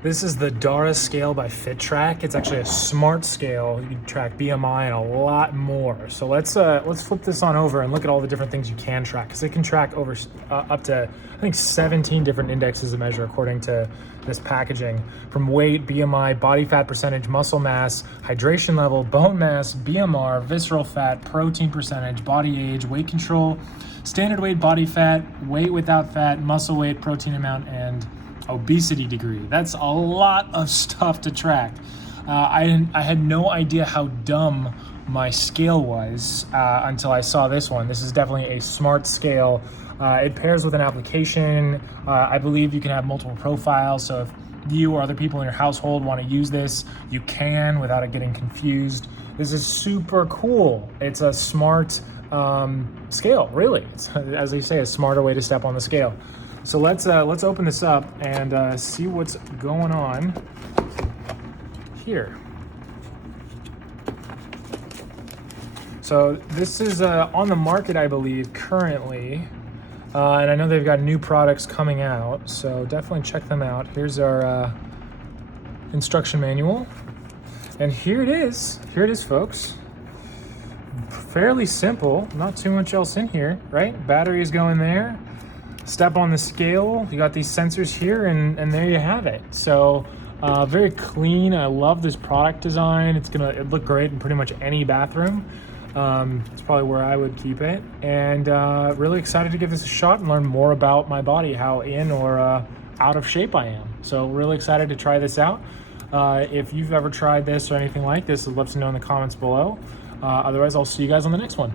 This is the Dara scale by FitTrack. It's actually a smart scale. You can track BMI and a lot more. So let's flip this on over and look at all the different things you can track, because it can track over up to, I think, 17 different indexes to measure according to this packaging, from weight, BMI, body fat percentage, muscle mass, hydration level, bone mass, BMR, visceral fat, protein percentage, body age, weight control, standard weight body fat, weight without fat, muscle weight, protein amount, and obesity degree. That's a lot of stuff to track. I had no idea how dumb my scale was until I saw this one. This is definitely a smart scale. It pairs with an application. I believe you can have multiple profiles, so if you or other people in your household want to use this, you can without it getting confused. This is super cool. It's a smart scale, really. It's, as they say, a smarter way to step on the scale. So let's open this up and see what's going on here. So this is on the market, I believe, currently. And I know they've got new products coming out, so definitely check them out. Here's our instruction manual. And here it is. Here it is, folks. Fairly simple, not too much else in here, right? Batteries go in there. Step on the scale, you got these sensors here, and there you have it. So very clean. I love this product design. It'd look great in pretty much any bathroom. It's probably where I would keep it. And really excited to give this a shot and learn more about my body, how in or out of shape I am. So really excited to try this out. If you've ever tried this or anything like this, I'd love to know in the comments below. Otherwise, I'll see you guys on the next one.